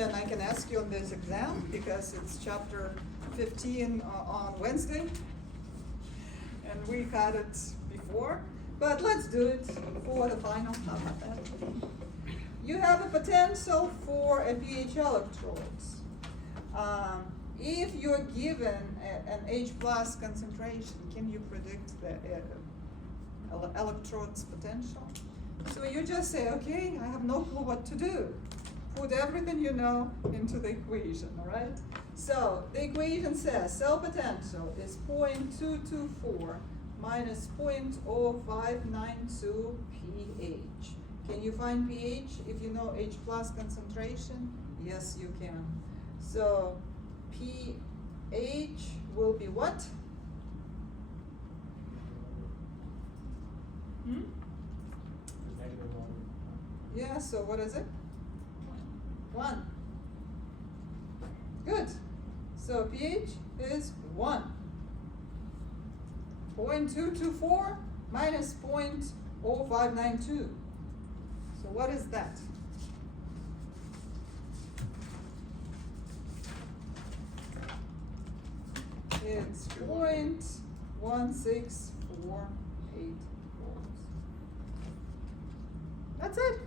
And I can ask you on this exam because it's chapter 15 on Wednesday. And we had it before, but let's do it for the final. How about that? You have a potential for a pH electrode. If you're given an H plus concentration, can you predict the electrode's potential? So you just say, okay, I have no clue what to do. Put everything you know into the equation, all right? So the equation says cell potential is 0.224 minus 0.0592 pH. Can you find pH if you know H plus concentration? Yes, you can. So pH will be what? Yeah, so what is it? 1. Good. So pH is 1. 0.224 minus 0.0592. So what is that? It's 0.1648 volts. That's it.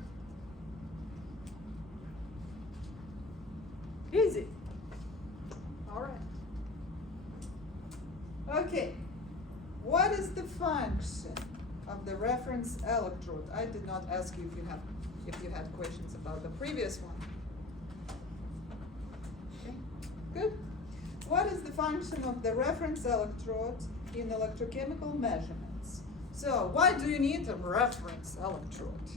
Easy. All right. Okay. What is the function of the reference electrode? I did not ask you if you had questions about the previous one. Okay. Good. What is the function of the reference electrode in electrochemical measurements? So, why do you need a reference electrode?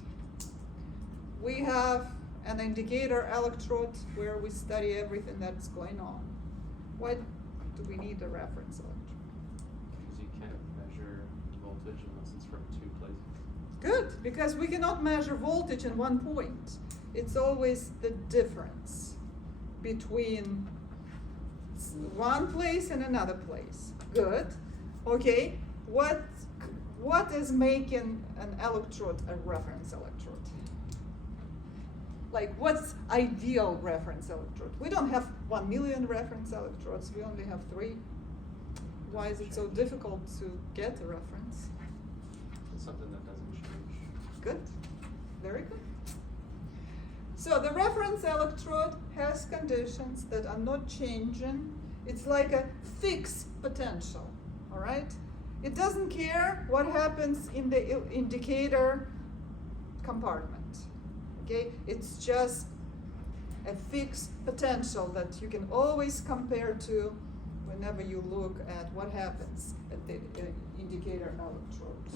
We have an indicator electrode where we study everything that's going on. Why do we need a reference electrode? Because you can't measure voltage unless it's from 2 places. Good, because we cannot measure voltage in one point. It's always the difference between one place and another place. Good. Okay, what is making an electrode a reference electrode? Like, what's ideal reference electrode? We don't have 1 million reference electrodes, we only have 3. Why is it so difficult to get a reference? It's something that doesn't change. Good, very good. So the reference electrode has conditions that are not changing. It's like a fixed potential, all right? It doesn't care what happens in the indicator compartment. Okay, it's just a fixed potential that you can always compare to whenever you look at what happens at the indicator electrode.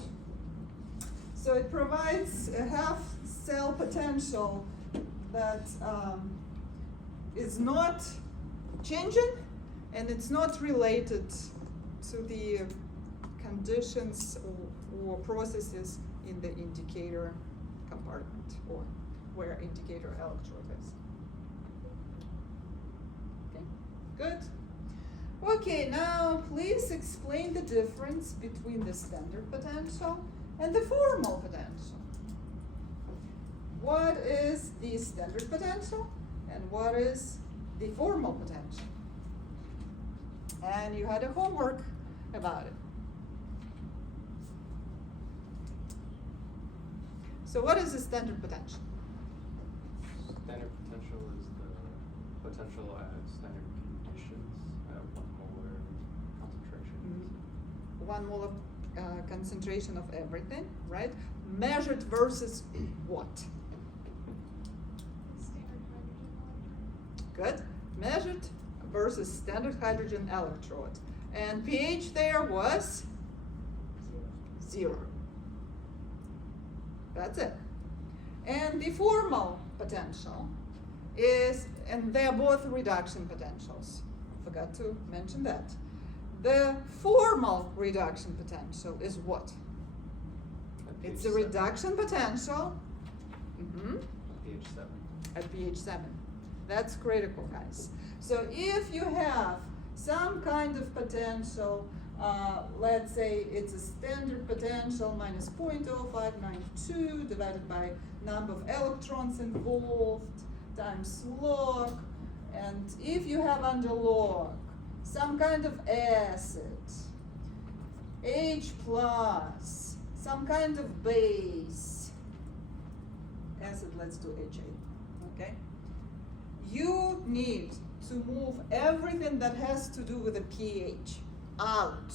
So it provides a half cell potential that is not changing, and it's not related to the conditions or processes in the indicator compartment or where indicator electrode is. Okay, good. Okay, now please explain the difference between the standard potential and the formal potential. What is the standard potential and what is the formal potential? And you had a homework about it. So what is the standard potential? Standard potential is the potential at standard conditions at 1 molar concentration. 1 molar concentration of everything, right? Measured versus what? Standard hydrogen electrode. Good. Measured versus standard hydrogen electrode. And pH there was 0. That's it. And the formal potential is, and they're both reduction potentials. Forgot to mention that. The formal reduction potential is what? It's a reduction potential pH 7. at pH 7. That's critical, guys. So if you have some kind of potential, let's say it's a standard potential minus 0.0592 divided by number of electrons involved times log, and if you have under log some kind of acid, H plus, some kind of base, acid, let's do HA, okay? You need to move everything that has to do with the pH out.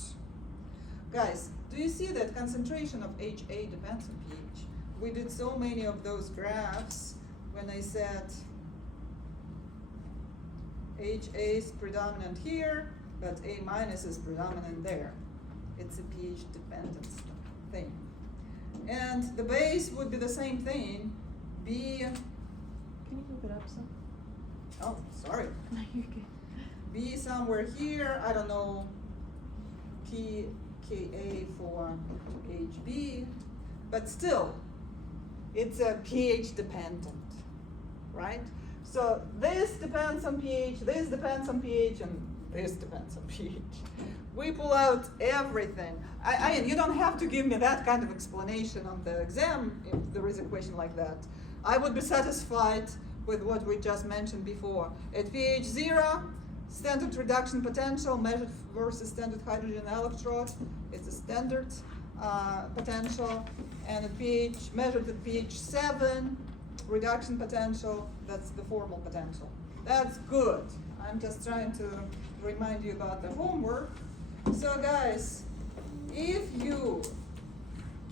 Guys, do you see that concentration of HA depends on pH? We did so many of those graphs when I said HA is predominant here, but A minus is predominant there. It's a pH dependent thing. And the base would be the same thing, B, Can you move it up some? oh, sorry, No, you're good. B somewhere here, I don't know, pKa for HB, but still, it's a pH dependent, right? So this depends on pH, this depends on pH, and this depends on pH. We pull out everything. You don't have to give me that kind of explanation on the exam if there is a question like that. I would be satisfied with what we just mentioned before. At pH 0, standard reduction potential measured versus standard hydrogen electrode. It's a standard potential. And at pH, measured at pH 7, reduction potential, that's the formal potential. That's good. I'm just trying to remind you about the homework. So guys, if you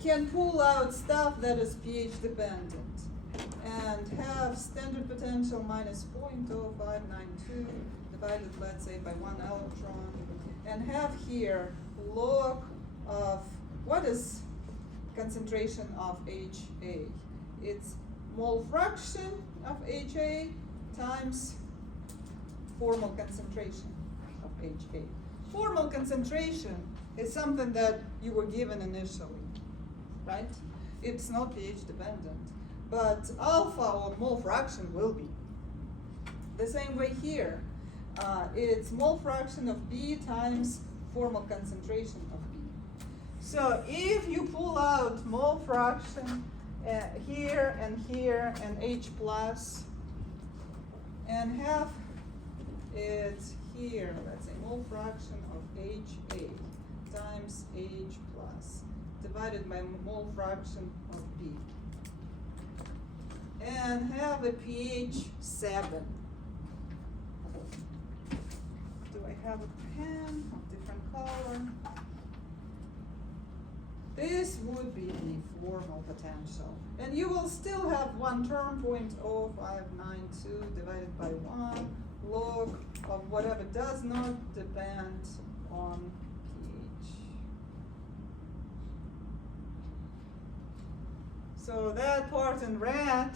can pull out stuff that is pH dependent and have standard potential minus 0.0592 divided, let's say, by 1 electron, and have here log of, what is concentration of HA? It's mole fraction of HA times formal concentration of HA. Formal concentration is something that you were given initially, right? It's not pH dependent, but alpha or mole fraction will be. The same way here, it's mole fraction of B times formal concentration of B. So if you pull out mole fraction here and H plus, and have it here, let's say mole fraction of HA times H plus divided by mole fraction of B, and have a pH 7. Do I have a pen of different color? This would be the formal potential. And you will still have one term, 0.0592 divided by 1 log of whatever does not depend on pH. So that part in red,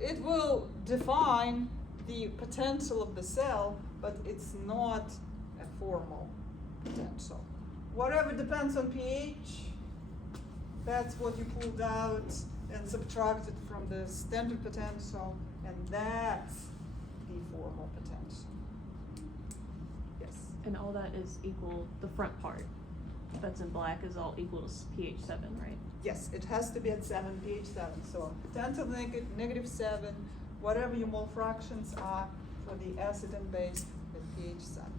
it will define the potential of the cell, but it's not a formal potential. Whatever depends on pH, that's what you pulled out and subtracted from the standard potential, and that's the formal potential. Yes. And all that is equal, the front part that's in black is all equal to pH 7, right? Yes, it has to be at 7, pH 7. So 10 to the negative 7, whatever your mole fractions are for the acid and base at pH 7.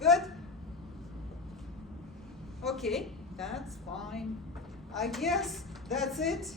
Good? Okay, that's fine. I guess that's it.